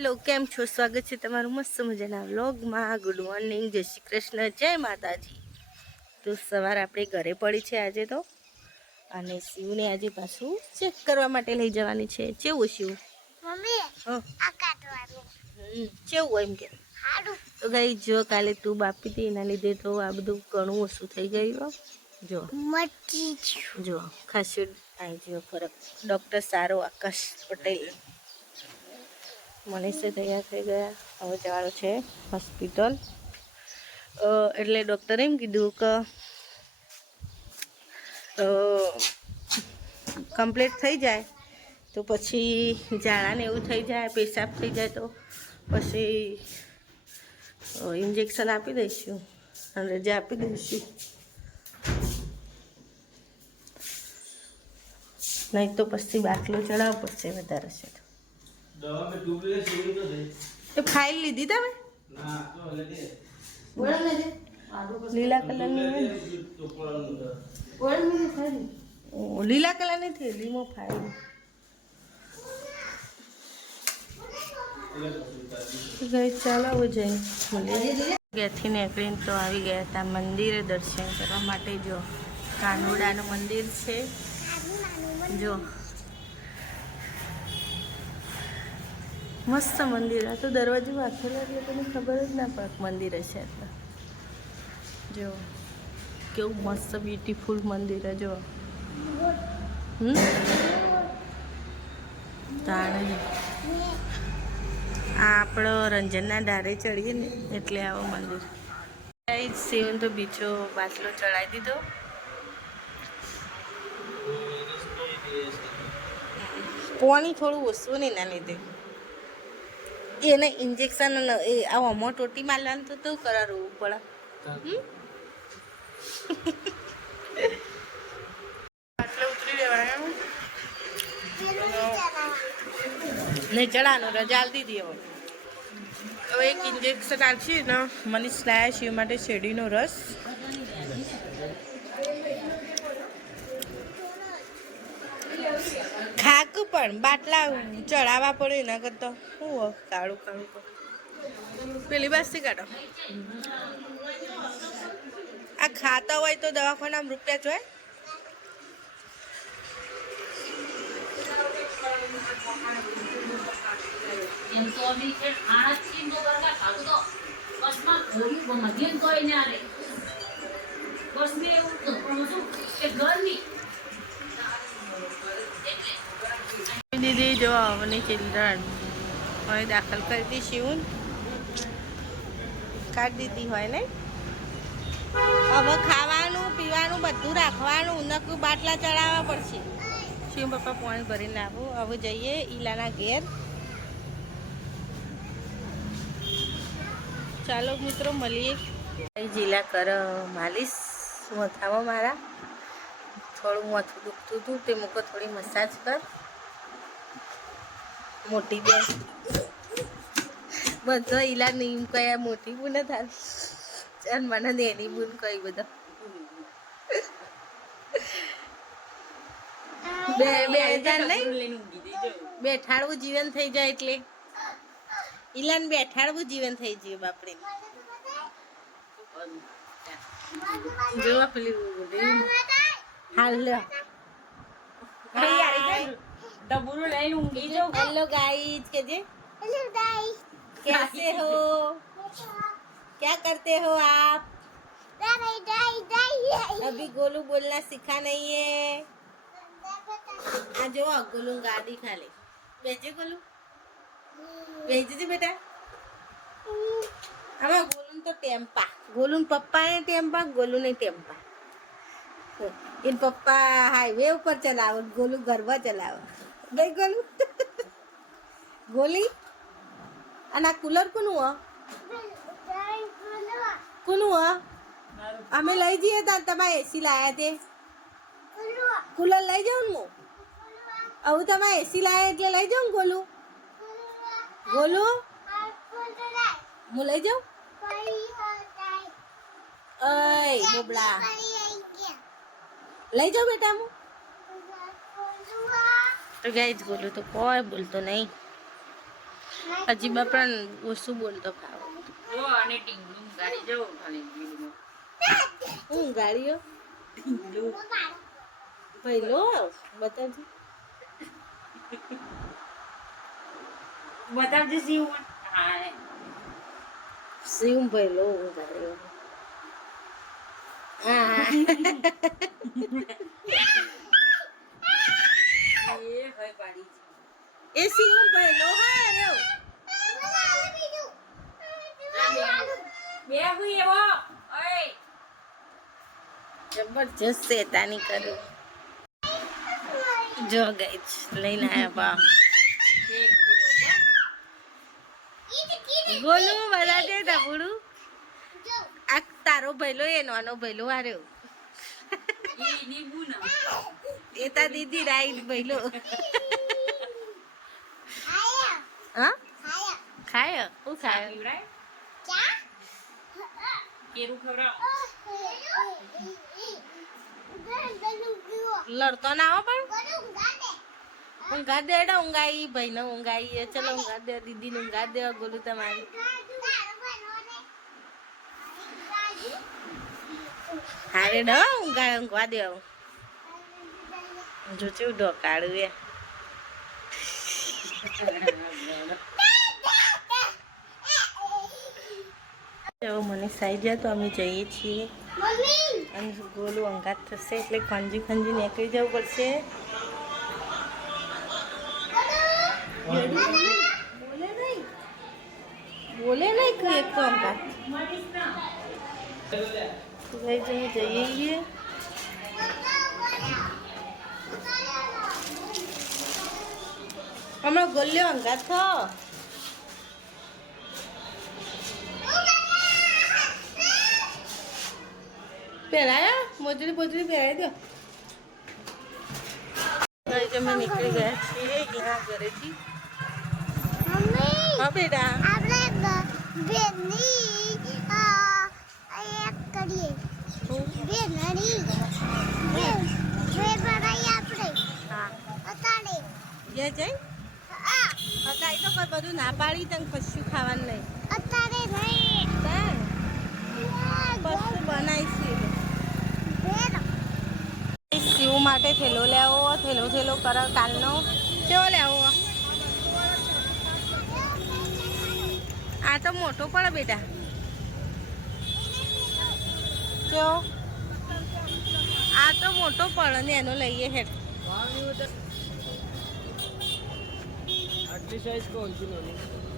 Hello કેમ છો? સ્વાગત છે તમારું મસ્ત મજાના વ્લોગમાં. ગુડ મોર્નિંગ જય શ્રી કૃષ્ણ. જય માતાજી. તો સવાર આપણે ઘરે પડી છે આજે તો. અને શિવને આજે પાછું ચેક કરવા માટે લઈ જવાની છે. કેવું શિવ? કેવું એમ કે? તો ગઈ જો કાલે તું બાપી હતી એના લીધે તો આ બધું ઘણું ઓછું થઈ ગયું જો. જો ખાસું આવી ગયો ફરક. ડૉક્ટર સારો આકાશ પટેલ. મનીષે તૈયાર થઈ ગયા. હવે જવાનું છે હોસ્પિટલ એટલે ડૉક્ટરે એમ કીધું કે કમ્પ્લીટ થઈ જાય તો પછી ઝાડાને એવું થઈ જાય, પેશાબ થઈ જાય તો પછી ઇન્જેક્શન આપી દઈશું અને રજા આપી દઈશું. નહીં તો પછી બાટલો ચડાવવો પડશે વધારે છે. દવા મે ટ્યુબલેસ સેવી તો દે. એ ફાઇલ લીધી તમે? ના તો લેજે ઓળખ લેજે લીલા કલરની? ઓળખ લેજે ફાઇલ. લીલા કલરની લીમો ફાઇલ. ગઈ ચાલો હવે જઈ ઘેરથી નીકળીને તો આવી ગયા હતા મંદિરે દર્શન કરવા માટે. જો કાનુડાનું મંદિર છે. જો મસ્ત મંદિર આ તો દરવાજો વાંખેલો એટલે તમને ખબર જ ના પડે મંદિર હશે એટલે જો, કેવું મસ્ત બ્યુટીફુલ મંદિર છે જો. તાણે. આ આપણો રંજનના ડારે ચડીએ ને એટલે આવો મંદિર. સિવન તો બીજો બાટલો ચડાવી દીધો. પાણી થોડું ઓછું ને એના લીધે. એને ઇન્જેક્શન એ આવો અમો ટોટી મારવાનું તો તું કરાવવું પડે. આટલે ઉતરી રહેવાના નહીં ચડાનો રજા આલી હતી હવે. હવે એક ઇન્જેક્શન આપશે ને મનીષ લાયા શિવ માટે શેરડીનો રસ. પણ બાટલા ચડાવવા પડે એના કરતા. શું કાળું કાળું પેલી બાજથી કાઢો. આ ખાતા હોય તો દવાખાનામાં રૂપિયા જોઈએ બસ મેં એવું પણ શું કે ગરમી દીદી જો અમને ચિલ્ડ્રન હવે દાખલ કરી દી શિવન કાઢી દીધી હોય ને? હવે ખાવાનું, પીવાનું, બધું રાખવાનું નકું બાટલા ચડાવવા પડશે. શિવ પપ્પા, પાણી ભરીને આવું હવે જઈએ ઈલાના ઘેર. ચાલો મિત્રો, મળીએ. જીલા કર, માલિશ. મથામાં મારા. થોડું માથું દુખતું હતું, તે મૂકો થોડી મસાજ કર. મોટી બેન. બધો ઈલા નીમ કયા મોટી બુને થાય અને મને નેની બુન કઈ બધા. બે બે હજાર નહીં? બેઠાડવું જીવન થઈ જાય એટલે. ઈલાન બેઠાડવું જીવન થઈ જાય બાપરે. જોવા પેલી હાલ લ્યો. ડબુરું લઈને ઊંઘી જાઉં हेलो गाइस के जे હેલો ગાઈસ कैसे हो क्या करते हो आप દાઈ દાઈ દાઈ अभी गोलू बोलना सीखा नहीं है आ जो गोलू गाड़ी खा ले भेजे गोलू भेज दे बेटा આમાં ગોલુન તો ટેમ્પા ગોલુન પપ્પાને ટેમ્પા ગોલુને ટેમ્પા એન પપ્પા હાઈવે ઉપર ચલાવો ગોલુ ઘરમાં ચલાવો ગઈ ગોલું? ગોલી? અને આ કુલર કોનું હો? કોનું હો? અમે લઈ જઈએ તાર તમારે એસી લાયા તે. કુલર લઈ જાઉં હું? આવું તમે એસી લાયા એટલે લઈ જાઉં ગોલું? ગોલું? હું લઈ જાઉં? ઓય ગયા લઈ જાઉં બેટા હું? તો ગાઈ જ બોલું તો કોઈ બોલતો નહીં. હજી બાપરા ઓછું બોલતો ખાવ જો અને ટીંગલું ગાડી જવું ખાલી હું ગાડીઓ? પહેલો બતાવજો. સિંહ સિંહ હા શિવ પહેલો હું ગાડીઓ. હા. એ હોય પાડી એ શિવ પહેલો હા રહ્યો. બે હુઈ એવો. ઓય. જબરજસ્ત શેતાની કરે. જો ગઈ લઈને આવ્યા બા ગોલું બધા દે ડબુડું આ તારો ભૈલો એ નાનો ભૈલો ની બુન એ તા દીદી રાઈડ ભૈલો હા? ખાય. હું ખાય? લડતો ના હો પણ. ઊંઘા દે એડા ઊંઘાઈ ભાઈને ઊંઘાઈ. ચલો ઊંઘા દે દીદીને ઊંઘા દે ગોલું તમારી. હારે ડો ઊંઘા ઊંઘવા દે હવે. જો ચેવું ઢોકાળું એ એવો મને સાઈ તો અમે જઈએ છીએ અને ગોલું અંગાત થશે એટલે ખંજી ખંજી નીકળી જવું પડશે બોલે નહીં બોલે નહીં એક તો અંગાત જઈએ છીએ જઈએ છીએ હમણાં ગોલ્યો અંગા થો પહેરાયા? મોજડી બોજડી પહેરાવી દો. તમે નીકળી ગયા છીએ અહીંયા ઘરેથી. હા બેટા. આપણે હકાઈ તો કોઈ બધું ના પાડી તને કશું ખાવાનું નહીં. અતાડે નહીં. કશું બનાવીશું શિવ માટે થેલો લેવો થેલો થેલો કર કાલનો. કેવો લેવો આ તો મોટો પડે બેટા. કેવો? આ તો મોટો પડે ને એનો લઈએ હેઠ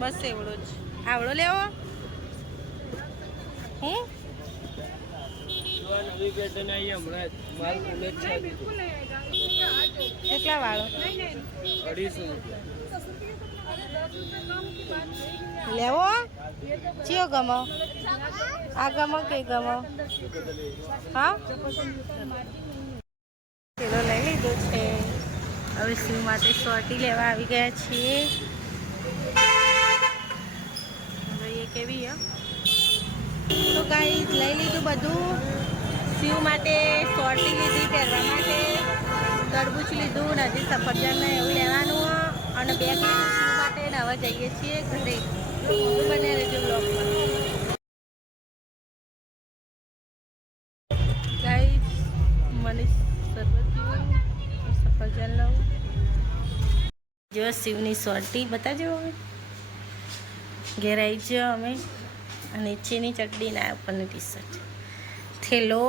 બસ એવડો જ આવડો લેવો હું. કેટલા વાળો લેવો ચિયો ગમો આ ગમો કે ગમો હા પેલો લઈ લીધો છે હવે શિવ માટે સોટી લેવા આવી ગયા છીએ. જોઈએ કેવી તો કાંઈ લઈ લીધું બધું. શિવ માટે સોટી લીધી પહેરવા માટે. તરબૂચ લીધું નથી હજી સફરજન એવું લેવાનું અને બેગ લીધું શિવ માટે હવે જઈએ છીએ ઘરે. બને રહેજો બ્લોગમાં ગાઈસ મને શરબત પીવું લઉં જો શિવની સોટી બતાજો હવે. ઘેર આવી જાઓ અમે. અને નીચેની ચડડી ના ઉપરની ટી શર્ટ થેલો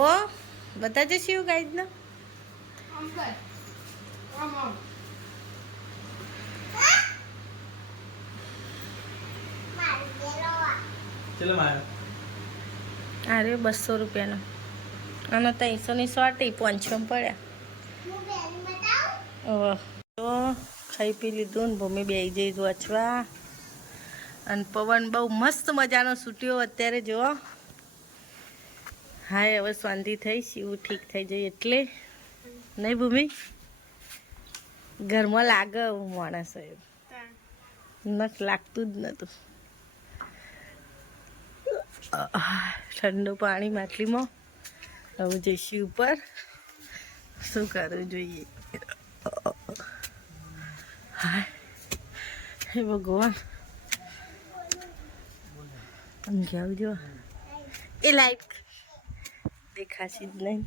બતાજો શિવ ગાઈડનો. અરે બસો રૂપિયાનો. આનો ત્રણસોની સોટી પાંચસો પડ્યા. તો ખાઈ પી લીધું ને ભૂમિ બેસી જઈ વાંચવા અને પવન બહુ મસ્ત મજાનો છૂટ્યો અત્યારે જુઓ હાય, હવે શાંતિ થઈ એવું ઠીક થઈ જાય એટલે. નહીં ભૂમિ? ઘરમાં લાગે એવું માણસ એવું નખ લાગતું જ નહોતું ઠંડુ પાણી માટલીમાં. હવે જઈશું ઉપર. શું કરવું જોઈએ? હાય હે ભગવાન સમજાવ જો એ લાઈટ દેખાશે જ નહીં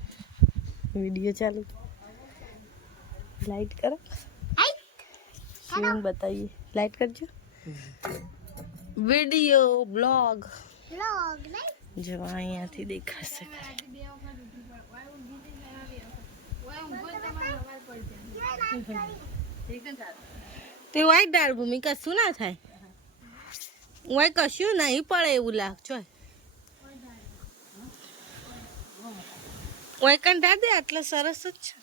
વીડિયો ચાલુ લાઈટ કરો શું બતાવીએ લાઈટ કરજો વીડિયો બ્લોગ લોગ નહીં જો અહીંયાથી દેખાશે તે વાય ડાળ ભૂમિ કશું ના થાય? વાય કશું નહીં પડે એવું લાગજો. વાય કંટા દે, આટલો સરસ જ છે.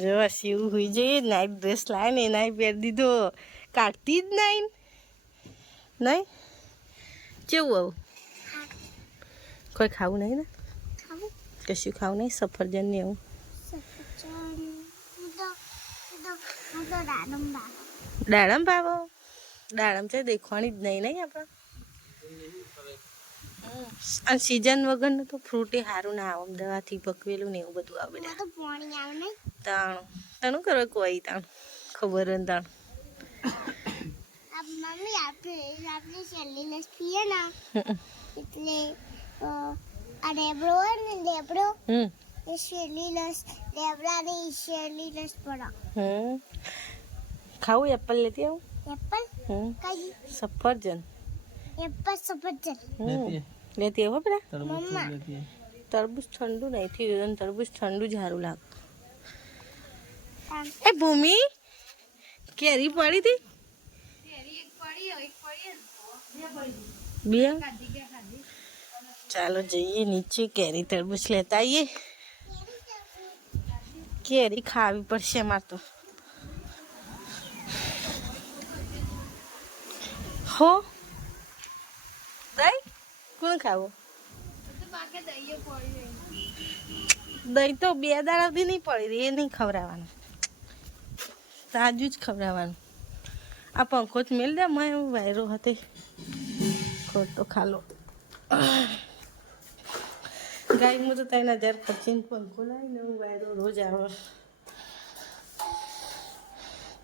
જો શિવ હોઈ જઈએ નાઇટ ડ્રેસ લાવે ને નાઈ પહેરી દીધો. કાઢતી જ નહીં. નહીં? કેવું આવું? કોઈ ખાવું નહીં ને? કશું ખાવું નહીં? સફરજન ને એવું. દાડમ ભાવો. દાડમ છે દેખવાની જ નહીં નહીં આપણે. અને સિઝન વગરનું તો ફ્રૂટ એ સારું ના આવે. દવાથી પકવેલું ને એવું બધું આવે. બધા તાણું. તાણું કરો કોઈ તાણ? ખબર ને તાણ. મમ્મી આપણે આપણે લસ પીએ ને. એટલે આ લેબડો હોય ને લેબડો હમ. એ છેલ્લી લસ લેબડાની છેલ્લી લસ પડો હમ. ખાવું એપલ લેતી આવું? એપલ? હમ. કઈ? સફરજન. એપલ સફરજન. હમ. લેતી આવો પેલા? મમ્મા. તરબૂચ ઠંડુ નહીં થયું તરબૂચ ઠંડુ જ સારું લાગે. એ ભૂમિ કેરી પડી હતી? બે? ચાલો જઈએ નીચે. કેરી તરબૂચ લેતા આવીએ કેરી ખાવી પડશે મારે તો. હો? દહીં? કોણ ખાવો? દહીં તો બે દાડાથી નહીં પડી રહી, એ નહીં ખવડાવવાનું. તાજું જ ખવડાવવાનું. આ પંખો જ મેળ દે મેં વાયરો હતી. ખોટો ખાલો. ગાયમાં તો ત્રણ હજાર ખર્ચીને પંખો લાવીને હું વાયરો રોજ આવે.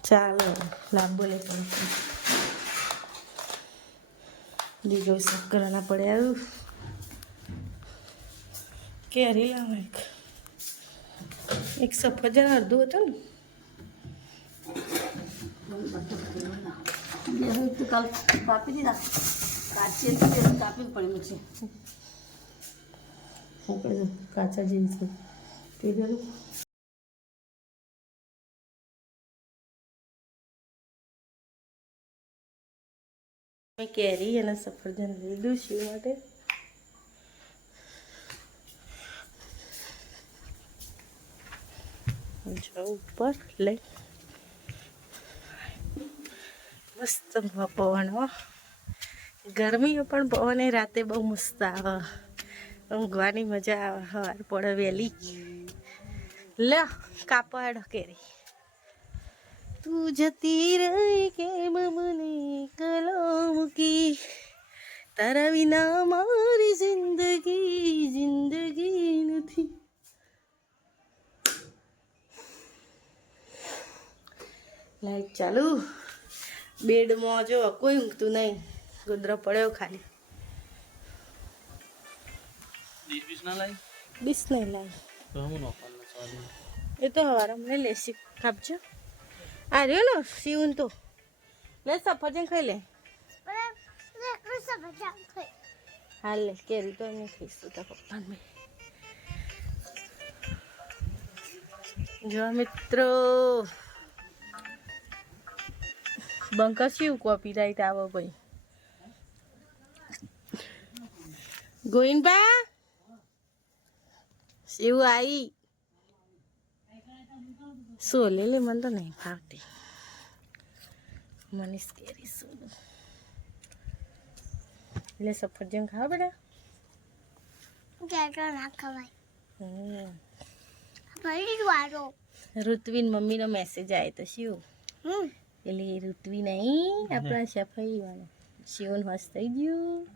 ચાલો, લાંબો લે પંખો દીકરો પડે આવ્યું કેરી લાવે એક. એક સફરજન અડધું હતું ને. કાપી દીધા. કાચી કાપી પડી મૂકશે આપણે કાચા જીન્સ છે. મેં કેરી અને સફરજન લીધું શિવ માટે. ઉપર લઈ મસ્ત પવન, હો. ગરમીઓ પણ પવન રાતે બહુ મસ્ત આવે. ઊંઘવાની મજા આવે. હવાર પડે વહેલી. લ કાપડ કેરી. તું જતી રહી કેમ મને કલો મૂકી? તારા વિના મારી જિંદગી જિંદગી નથી. લાઈટ ચાલુ? બેડમાં જો કોઈ ઊંઘતું નહીં. ગુદરો પડ્યો ખાલી. ના નહીં તો હું સોરી એ તો હવાર અમને લેસી કાપજો આ રહ્યો ને સીવું તો. લે સફરજન ખાઈ લે. હાલ લે કેરી તો અમે ખાઈશું તો પપ્પાને જો મિત્રો. બંકા શિવ કોપી રાઈટ આવો ભાઈ. ગોઈનબા શિવ આવી સોલે લે મને તો નહીં ફાવતી. મનીષ કેરી સોલું એટલે સફરજન ખાવા બેટા? ના ખવાય. ઋત્વિન મમ્મીનો મેસેજ આવ્યો તો શિવ. હમ. એટલે ઋત્વી નહીં આપણા સફાઈ વાળો શિવન હસ થઈ ગયું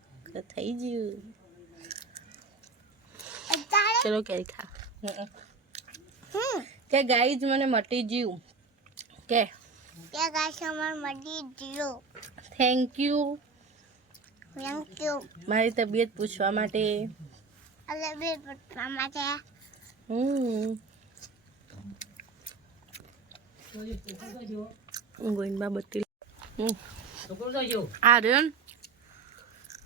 થઈ ગયું. ચલો કેરી ખા. હમ. કે ગાઈ જ મને મટી ગયું. કે? ત્યાં ગાય સમર મટી જીરો થેન્ક યુ થેન્ક યુ મારી તબિયત પૂછવા માટે. બે પપ્પા માટે. હમ. ગોઈનમાં બત્તી હમ. છોકરો તો જો આ રહ્યો ને?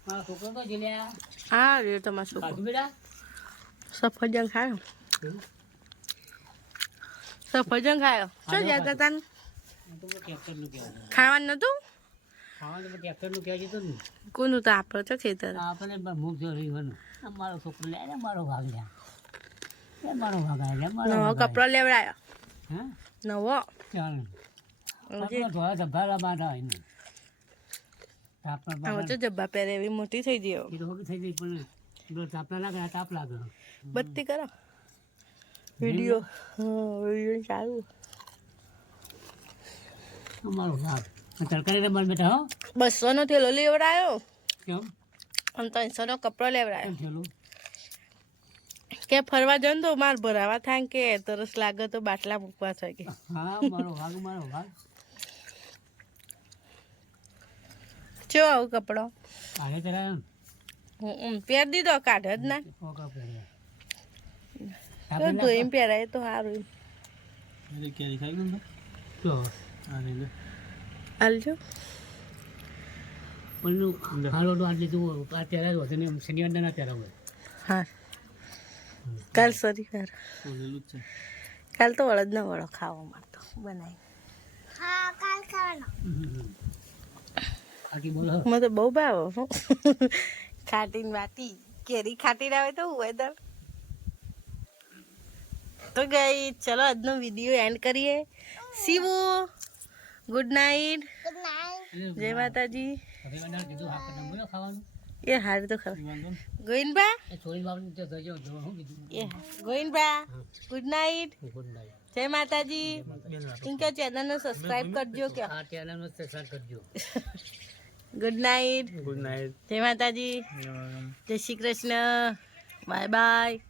મારો છોકરો તો જીલ્યા આ રહ્યો તમારો છોકરો. બેટા. સફરજન ખાયો સફરજન ખાયો શું જતા તા તો ટ્રેક્ટરનું કહેવાય ખાવાનું નતું કોનું તો આપણે તો ખેતર આપણે મુખ જો રહ્યું આ મારો છોકરો લે ને મારો ભાગ લે મારો ભાગ લે નવો કપડો લેવડાયો નવો ચાલ ધબ્બાલા બાંધા હોય તો જબ્બા પહેરે એવી મોટી થઈ હોકી થઈ ગઈ પણ જો તાપના લાગે આ તાપ લાગે બત્તી કરો વીડિયો હા વીડિયો ચાલુ અમારો ભાગ તરકારી રમવા બેઠા હો બસો નો થેલો લેવડાયો કેમ અને ત્રણસો નો કપડો લેવડાયો કેમ થયેલું કે ફરવા જાઉં ને તો માર ભરાવા થાય ને કે તરસ લાગે તો બાટલા મૂકવા થાય કે હા મારો ભાગ મારો ભાગ ચો આવું કપડો આગે તરા હમ, હમ પહેર દીધો કાઢ જ ના. ઓકા તો ધોઈને પહેરાય તો સારું કેરી ખાઈ ગયું તો પણ હાલો તો આટલી તું આ ત્યારે જ ને શનિવાર ના હા. કાલ સોરી લીલું કાલ તો વળદ ના વળો ખાવા મારતો બનાવી હા કાલ ખાવાનો. બોલો. મને તો બહુ ભાવ ખાટીને વાટી. કેરી ખાટી આવે તો વેધર તો ગઈ ચલો આજનો વીડિયો એન્ડ કરીએ. શિવો ગુડ નાઇટ જય માતાજી. ખાવાનું. એ હારી તો ખબર ગોવિંદભા? એ છોડી બાબુ તો જજો જો શું કીધું. એ ગોઈનબા ગુડ નાઇટ ગુડ નાઇટ જય માતાજી. ઇન્કા ચેનલ ને સબસ્ક્રાઇબ કરજો કે. હા ચેનલ ને સબસ્ક્રાઇબ કરજો. ગુડ નાઇટ ગુડ નાઇટ જય માતાજી. જય શ્રી કૃષ્ણ. Bye bye